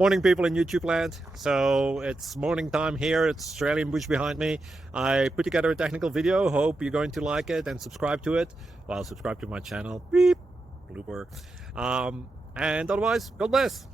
Morning, people in YouTube land. So it's morning time here. It's Australian bush behind me. I put together a technical video. Hope you're going to like it and subscribe to it. Well, subscribe to my channel. Beep. Blooper. And otherwise, God bless.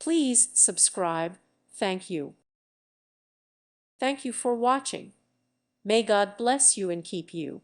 Please subscribe. Thank you. Thank you for watching. May God bless you and keep you.